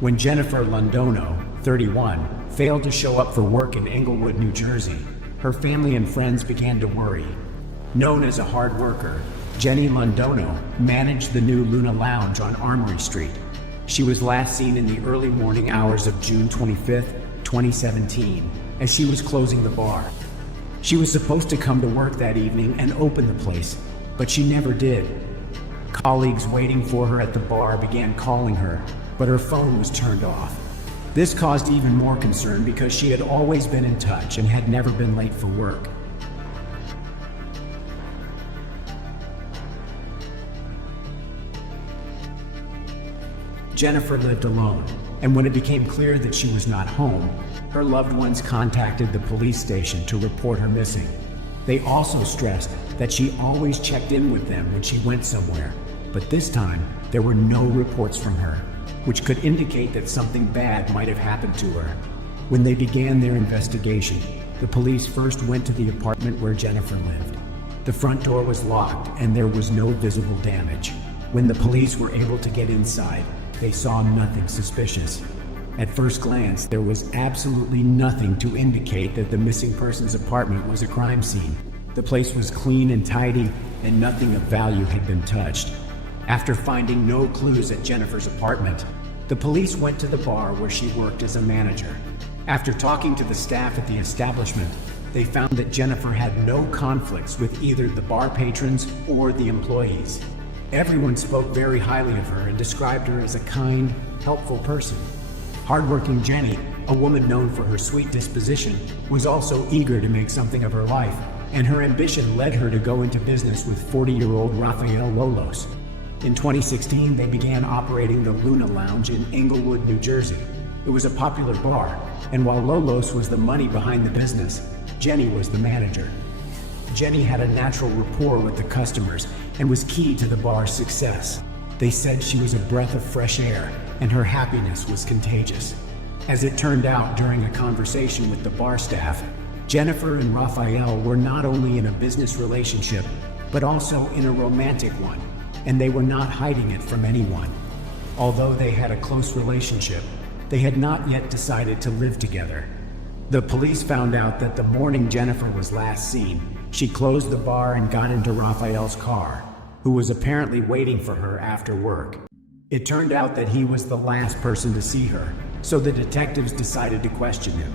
When Jennifer Londono, 31, failed to show up for work in Englewood, New Jersey, her family and friends began to worry. Known as a hard worker, Jenny Londono managed the new Luna Lounge on Armory Street. She was last seen in the early morning hours of June 25, 2017, as she was closing the bar. She was supposed to come to work that evening and open the place, but she never did. Colleagues waiting for her at the bar began calling her, but her phone was turned off. This caused even more concern because she had always been in touch and had never been late for work. Jennifer lived alone, and when it became clear that she was not home, her loved ones contacted the police station to report her missing. They also stressed that she always checked in with them when she went somewhere, but this time there were no reports from her, which could indicate that something bad might have happened to her. When they began their investigation, the police first went to the apartment where Jennifer lived. The front door was locked and there was no visible damage. When the police were able to get inside, they saw nothing suspicious. At first glance, there was absolutely nothing to indicate that the missing person's apartment was a crime scene. The place was clean and tidy, and nothing of value had been touched. After finding no clues at Jennifer's apartment, the police went to the bar where she worked as a manager. After talking to the staff at the establishment, they found that Jennifer had no conflicts with either the bar patrons or the employees. Everyone spoke very highly of her and described her as a kind, helpful person. Hardworking Jenny, a woman known for her sweet disposition, was also eager to make something of her life, and her ambition led her to go into business with 40-year-old Rafael Lolos. In 2016, they began operating the Luna Lounge in Englewood, New Jersey. It was a popular bar, and while Lolos was the money behind the business, Jenny was the manager. Jenny had a natural rapport with the customers and was key to the bar's success. They said she was a breath of fresh air, and her happiness was contagious. As it turned out during a conversation with the bar staff, Jennifer and Rafael were not only in a business relationship, but also in a romantic one, and they were not hiding it from anyone. Although they had a close relationship, they had not yet decided to live together. The police found out that the morning Jennifer was last seen, she closed the bar and got into Rafael's car, who was apparently waiting for her after work. It turned out that he was the last person to see her, so the detectives decided to question him.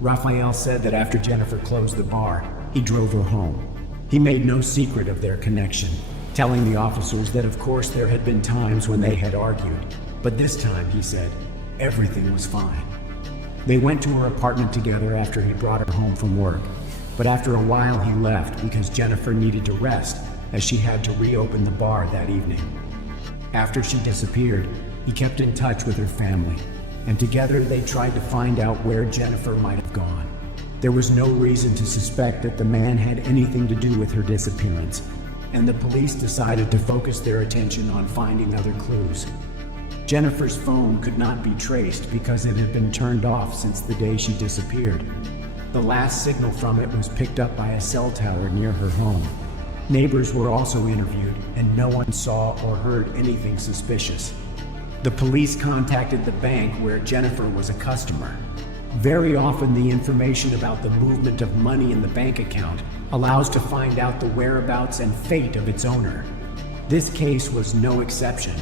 Rafael said that after Jennifer closed the bar, he drove her home. He made no secret of their connection, telling the officers that of course there had been times when they had argued, but this time, he said, everything was fine. They went to her apartment together after he brought her home from work, but after a while he left because Jennifer needed to rest as she had to reopen the bar that evening. After she disappeared, he kept in touch with her family, and together they tried to find out where Jennifer might have gone. There was no reason to suspect that the man had anything to do with her disappearance, and the police decided to focus their attention on finding other clues. Jennifer's phone could not be traced because it had been turned off since the day she disappeared. The last signal from it was picked up by a cell tower near her home. Neighbors were also interviewed, and no one saw or heard anything suspicious. The police contacted the bank where Jennifer was a customer. Very often the information about the movement of money in the bank account allows to find out the whereabouts and fate of its owner. This case was no exception.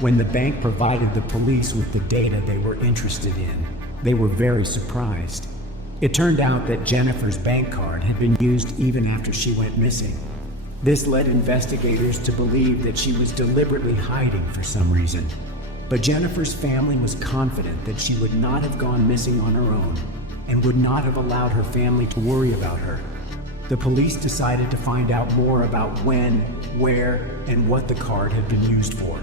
When the bank provided the police with the data they were interested in, they were very surprised. It turned out that Jennifer's bank card had been used even after she went missing. This led investigators to believe that she was deliberately hiding for some reason. But Jennifer's family was confident that she would not have gone missing on her own and would not have allowed her family to worry about her. The police decided to find out more about when, where, and what the card had been used for.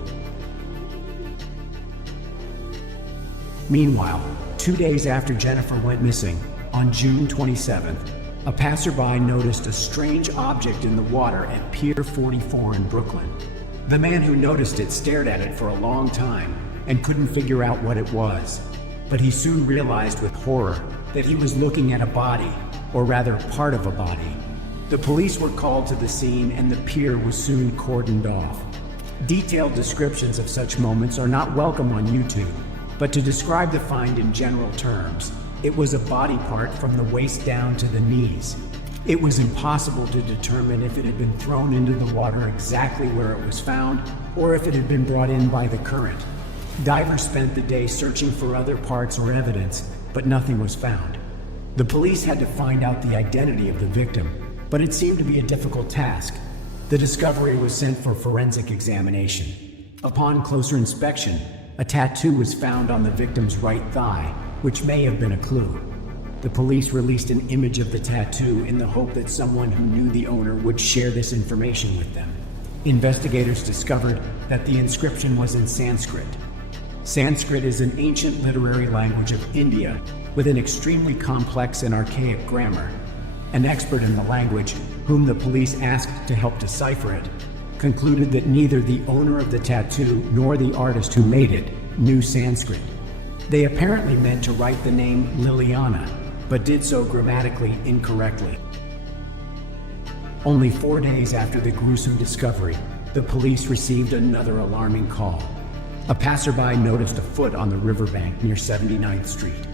Meanwhile, 2 days after Jennifer went missing, on June 27th, a passerby noticed a strange object in the water at Pier 44 in Brooklyn. The man who noticed it stared at it for a long time and couldn't figure out what it was. But he soon realized with horror that he was looking at a body, or rather part of a body. The police were called to the scene and the pier was soon cordoned off. Detailed descriptions of such moments are not welcome on YouTube, But to describe the find in general terms, it was a body part from the waist down to the knees. It was impossible to determine if it had been thrown into the water exactly where it was found, or if it had been brought in by the current. Divers spent the day searching for other parts or evidence, but nothing was found. The police had to find out the identity of the victim, but it seemed to be a difficult task. The discovery was sent for forensic examination. Upon closer inspection, a tattoo was found on the victim's right thigh, which may have been a clue. The police released an image of the tattoo in the hope that someone who knew the owner would share this information with them. Investigators discovered that the inscription was in Sanskrit. Sanskrit is an ancient literary language of India with an extremely complex and archaic grammar. An expert in the language, whom the police asked to help decipher it, concluded that neither the owner of the tattoo nor the artist who made it knew Sanskrit. They apparently meant to write the name Liliana, but did so grammatically incorrectly. Only 4 days after the gruesome discovery, the police received another alarming call. A passerby noticed a foot on the riverbank near 79th Street.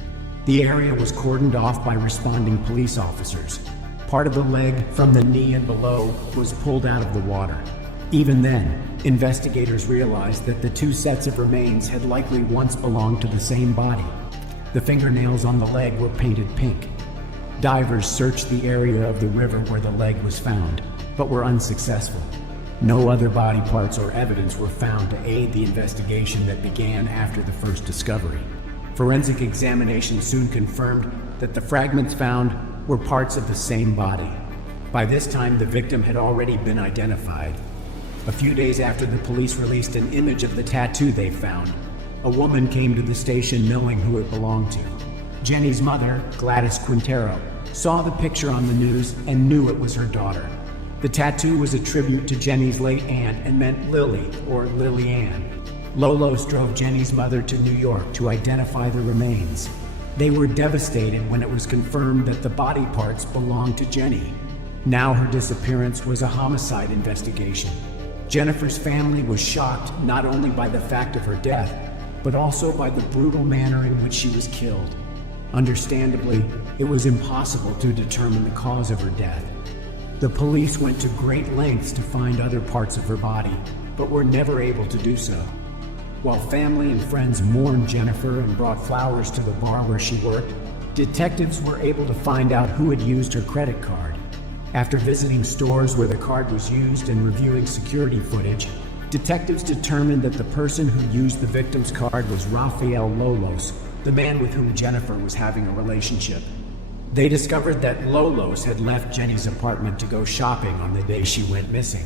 The area was cordoned off by responding police officers. Part of the leg from the knee and below was pulled out of the water. Even then, investigators realized that the two sets of remains had likely once belonged to the same body. The fingernails on the leg were painted pink. Divers searched the area of the river where the leg was found, but were unsuccessful. No other body parts or evidence were found to aid the investigation that began after the first discovery. Forensic examination soon confirmed that the fragments found were parts of the same body. By this time, the victim had already been identified. A few days after the police released an image of the tattoo they found, a woman came to the station knowing who it belonged to. Jenny's mother, Gladys Quintero, saw the picture on the news and knew it was her daughter. The tattoo was a tribute to Jenny's late aunt and meant Lily, or Lillian. Lolos drove Jenny's mother to New York to identify the remains. They were devastated when it was confirmed that the body parts belonged to Jenny. Now her disappearance was a homicide investigation. Jennifer's family was shocked not only by the fact of her death, but also by the brutal manner in which she was killed. Understandably, it was impossible to determine the cause of her death. The police went to great lengths to find other parts of her body, but were never able to do so. While family and friends mourned Jennifer and brought flowers to the bar where she worked, detectives were able to find out who had used her credit card. After visiting stores where the card was used and reviewing security footage, detectives determined that the person who used the victim's card was Rafael Lolos, the man with whom Jennifer was having a relationship. They discovered that Lolos had left Jenny's apartment to go shopping on the day she went missing.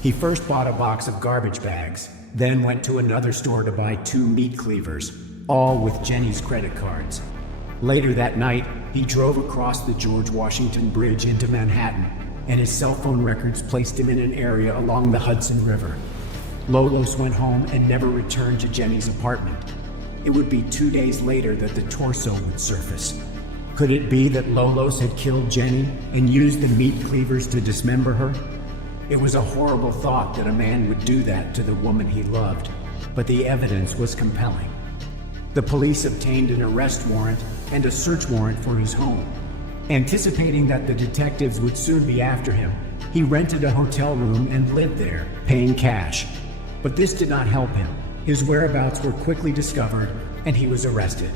He first bought a box of garbage bags, then went to another store to buy 2 meat cleavers, all with Jenny's credit cards. Later that night, he drove across the George Washington Bridge into Manhattan, and his cell phone records placed him in an area along the Hudson River. Lolos went home and never returned to Jenny's apartment. It would be 2 days later that the torso would surface. Could it be that Lolos had killed Jenny and used the meat cleavers to dismember her? It was a horrible thought that a man would do that to the woman he loved, but the evidence was compelling. The police obtained an arrest warrant and a search warrant for his home. Anticipating that the detectives would soon be after him, he rented a hotel room and lived there, paying cash. But this did not help him. His whereabouts were quickly discovered, and he was arrested.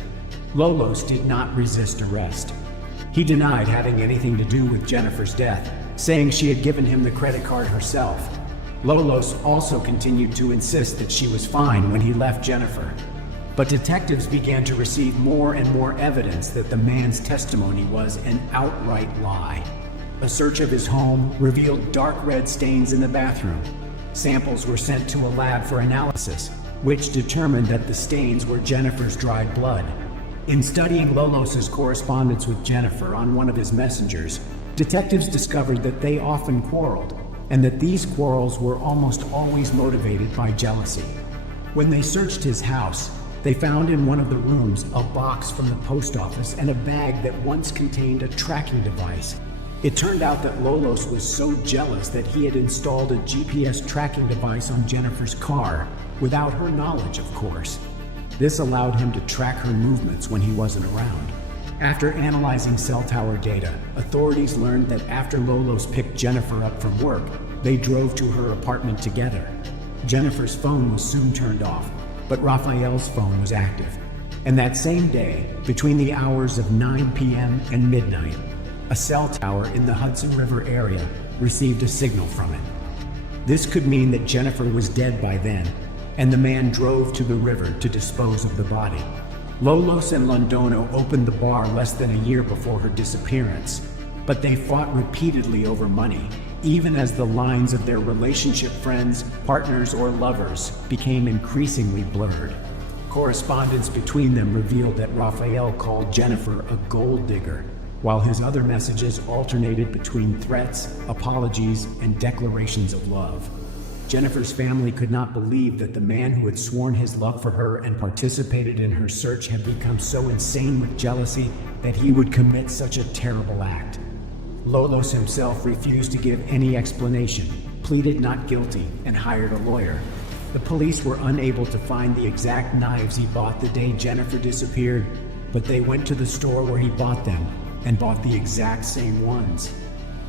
Lolos did not resist arrest. He denied having anything to do with Jennifer's death, saying she had given him the credit card herself. Lolos also continued to insist that she was fine when he left Jennifer. But detectives began to receive more and more evidence that the man's testimony was an outright lie. A search of his home revealed dark red stains in the bathroom. Samples were sent to a lab for analysis, which determined that the stains were Jennifer's dried blood. In studying Lolos's correspondence with Jennifer on one of his messengers, detectives discovered that they often quarreled, and that these quarrels were almost always motivated by jealousy. When they searched his house, they found in one of the rooms a box from the post office and a bag that once contained a tracking device. It turned out that Lolos was so jealous that he had installed a GPS tracking device on Jennifer's car, without her knowledge, of course. This allowed him to track her movements when he wasn't around. After analyzing cell tower data, authorities learned that after Lolos picked Jennifer up from work, they drove to her apartment together. Jennifer's phone was soon turned off, but Raphael's phone was active. And that same day, between the hours of 9 p.m. and midnight, a cell tower in the Hudson River area received a signal from it. This could mean that Jennifer was dead by then, and the man drove to the river to dispose of the body. Lolos and Londono opened the bar less than a year before her disappearance, but they fought repeatedly over money, even as the lines of their relationship, friends, partners, or lovers became increasingly blurred. Correspondence between them revealed that Raphael called Jennifer a gold digger, while his other messages alternated between threats, apologies, and declarations of love. Jennifer's family could not believe that the man who had sworn his love for her and participated in her search had become so insane with jealousy that he would commit such a terrible act. Lolos himself refused to give any explanation, pleaded not guilty, and hired a lawyer. The police were unable to find the exact knives he bought the day Jennifer disappeared, but they went to the store where he bought them and bought the exact same ones.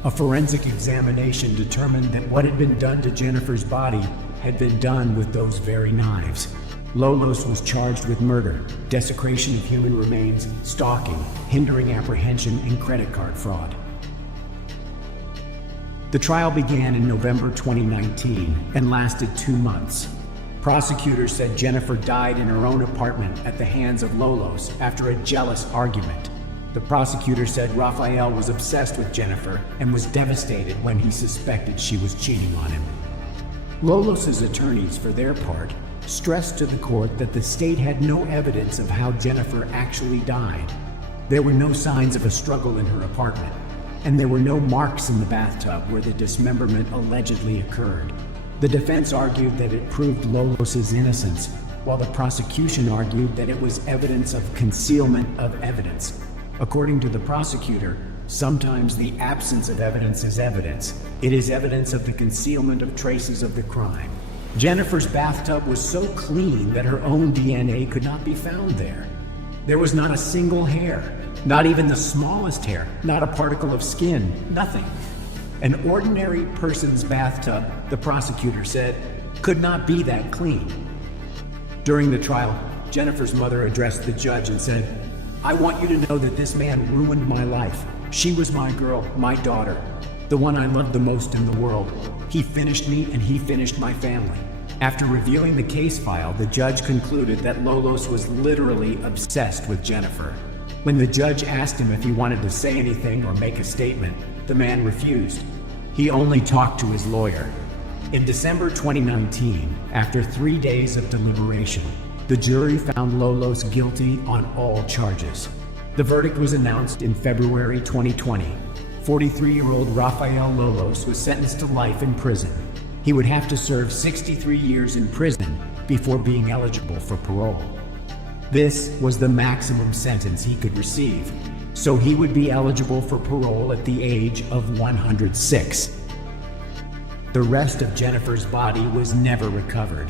A forensic examination determined that what had been done to Jennifer's body had been done with those very knives. Lolos was charged with murder, desecration of human remains, stalking, hindering apprehension, and credit card fraud. The trial began in November 2019 and lasted 2 months. Prosecutors said Jennifer died in her own apartment at the hands of Lolos after a jealous argument. The prosecutor said Raphael was obsessed with Jennifer and was devastated when he suspected she was cheating on him. Lolos's attorneys, for their part, stressed to the court that the state had no evidence of how Jennifer actually died. There were no signs of a struggle in her apartment, and there were no marks in the bathtub where the dismemberment allegedly occurred. The defense argued that it proved Lolos's innocence, while the prosecution argued that it was evidence of concealment of evidence. According to the prosecutor, sometimes the absence of evidence is evidence. It is evidence of the concealment of traces of the crime. Jennifer's bathtub was so clean that her own DNA could not be found there. There was not a single hair, not even the smallest hair, not a particle of skin, nothing. An ordinary person's bathtub, the prosecutor said, could not be that clean. During the trial, Jennifer's mother addressed the judge and said, "I want you to know that this man ruined my life. She was my girl, my daughter, the one I loved the most in the world. He finished me and he finished my family." After reviewing the case file, the judge concluded that Lolos was literally obsessed with Jennifer. When the judge asked him if he wanted to say anything or make a statement, the man refused. He only talked to his lawyer. In December 2019, after 3 days of deliberation, the jury found Lolos guilty on all charges. The verdict was announced in February 2020. 43-year-old Raphael Lolos was sentenced to life in prison. He would have to serve 63 years in prison before being eligible for parole. This was the maximum sentence he could receive, so he would be eligible for parole at the age of 106. The rest of Jennifer's body was never recovered.